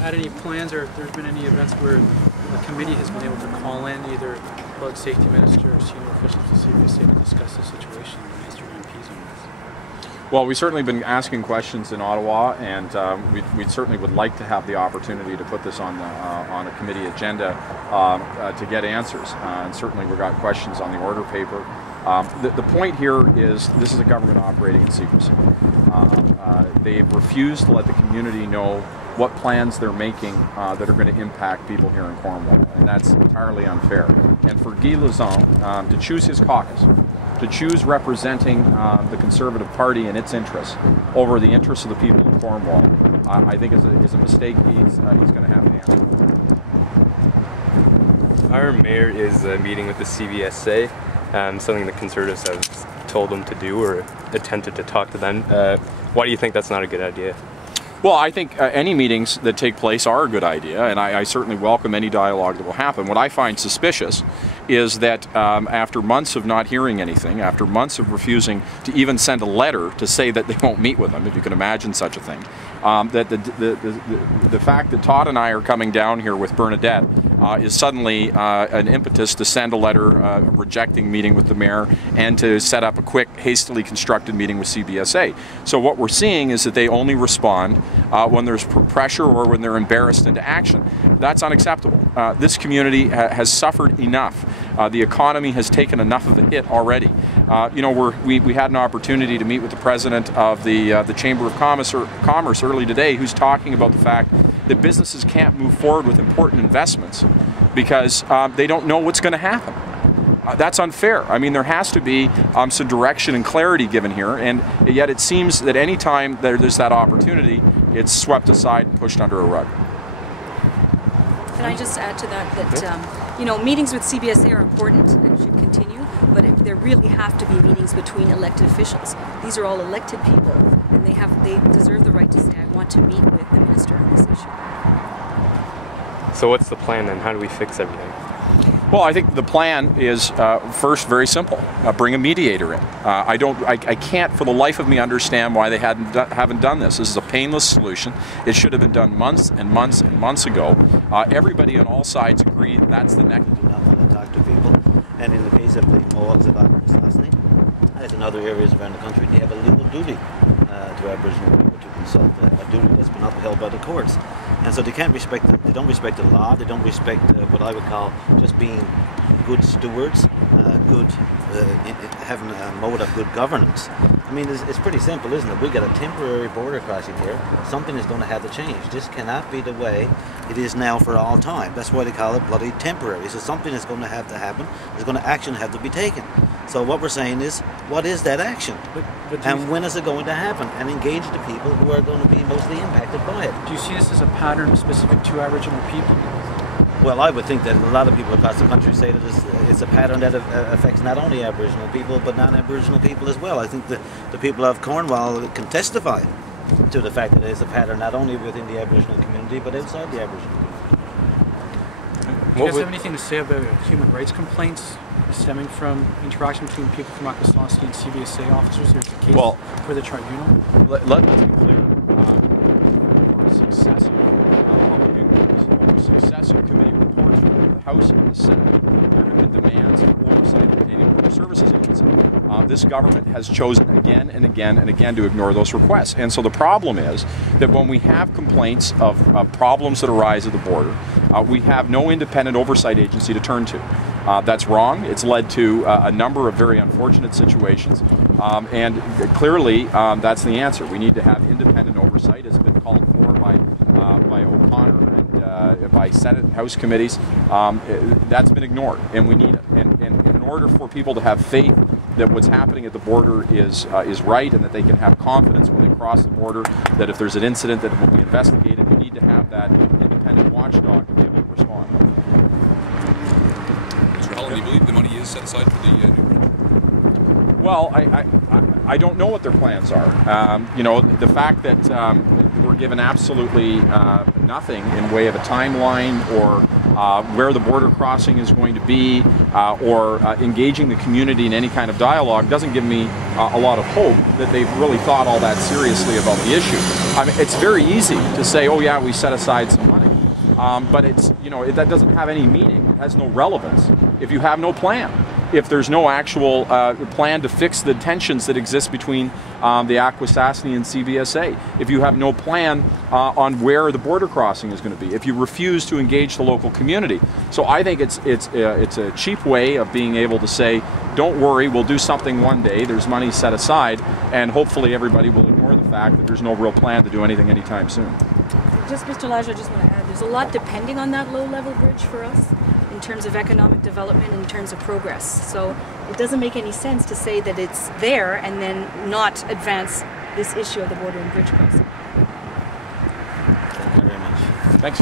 had any plans, or if there's been any events where the committee has been able to call in either public safety minister or senior officials to CBSA to discuss the situation and Eastern MPs on this? Well, we've certainly been asking questions in Ottawa, and we certainly would like to have the opportunity to put this on a committee agenda to get answers. And certainly we've got questions on the order paper. The point here is this is a government operating in secrecy. They've refused to let the community know what plans they're making that are going to impact people here in Cornwall, and that's entirely unfair. And for Guy Lauzon to choose his caucus, to choose representing the Conservative Party and its interests over the interests of the people in Cornwall, I think is a mistake he's going to have to answer. Our mayor is meeting with the CBSA, something the Conservatives have told them to do or attempted to talk to them. Why do you think that's not a good idea? Well, I think any meetings that take place are a good idea, and I certainly welcome any dialogue that will happen. What I find suspicious is that after months of not hearing anything, after months of refusing to even send a letter to say that they won't meet with them, if you can imagine such a thing, that the fact that Todd and I are coming down here with Bernadette is suddenly an impetus to send a letter rejecting meeting with the mayor and to set up a quick, hastily constructed meeting with CBSA. So what we're seeing is that they only respond when there's pressure or when they're embarrassed into action. That's unacceptable. This community has suffered enough. The economy has taken enough of a hit already. You know, we had an opportunity to meet with the president of the Chamber of Commerce early today, who's talking about the fact that businesses can't move forward with important investments because they don't know what's going to happen. That's unfair. I mean, there has to be some direction and clarity given here, and yet it seems that any time there's that opportunity, it's swept aside and pushed under a rug. Can I just add to that you know, meetings with CBSA are important and should continue, but there really have to be meetings between elected officials. These are all elected people, and they deserve the right to say, I want to meet with the minister on this issue. So what's the plan then? How do we fix everything? Well, I think the plan is first very simple: bring a mediator in. I can't for the life of me understand why they haven't done this. This is a painless solution. It should have been done months and months and months ago. Everybody on all sides agree that's the next. Do not want to talk to people, and in the case of the Mohawks of Abbotsford, as in other areas around the country, they have a legal duty to Aboriginal people to consult, a duty that's been upheld by the courts. And so they can't respect they don't respect the law, they don't respect what I would call just being good stewards, having a mode of good governance. I mean, it's pretty simple, isn't it? We've got a temporary border crossing here. Something is going to have to change. This cannot be the way it is now for all time. That's why they call it bloody temporary. So something is going to have to happen. There's going to action have to be taken. So what we're saying is, what is that action? And when is it going to happen? And engage the people who are going to be mostly impacted by it. Do you see this as a pattern specific to Aboriginal people? Well, I would think that a lot of people across the country say that it's a pattern that affects not only Aboriginal people, but non-Aboriginal people as well. I think the people of Cornwall can testify to the fact that it's a pattern not only within the Aboriginal community, but outside the Aboriginal community. Do you guys have anything to say about human rights complaints stemming from interaction between people from Akwesasne and CBSA officers? There's a case for the tribunal. Let's be clear. Successive committee reports from the House and the Senate, there have been demands for oversight of the Canadian Border Services Agency. This government has chosen again and again and again to ignore those requests. And so the problem is that when we have complaints of problems that arise at the border, we have no independent oversight agency to turn to. That's wrong. It's led to a number of very unfortunate situations, and clearly that's the answer. We need to have independent oversight. It's been called for by O'Connor and by Senate and House committees. That's been ignored, and we need it. And in order for people to have faith that what's happening at the border is right, and that they can have confidence when they cross the border, that if there's an incident that it will be investigated, we need to have that independent watchdog to be able to respond. Do you believe the money is set aside for the new bridge? Well, I don't know what their plans are. You know, the fact that we're we're given absolutely nothing in way of a timeline or where the border crossing is going to be, or engaging the community in any kind of dialogue, doesn't give me a lot of hope that they've really thought all that seriously about the issue. I mean, it's very easy to say, oh yeah, we set aside some money, but it's, you know, that doesn't have any meaning. It has no relevance if you have no plan. If there's no actual plan to fix the tensions that exist between the Akwesasne and CBSA, if you have no plan on where the border crossing is going to be, if you refuse to engage the local community. So I think it's a cheap way of being able to say, don't worry, we'll do something one day, there's money set aside, and hopefully everybody will ignore the fact that there's no real plan to do anything anytime soon. Just, Mr. Lodge, I just want to add, there's a lot depending on that low-level bridge for us in terms of economic development, in terms of progress. So it doesn't make any sense to say that it's there and then not advance this issue of the border and bridge crossing. Thank you very much. Thanks.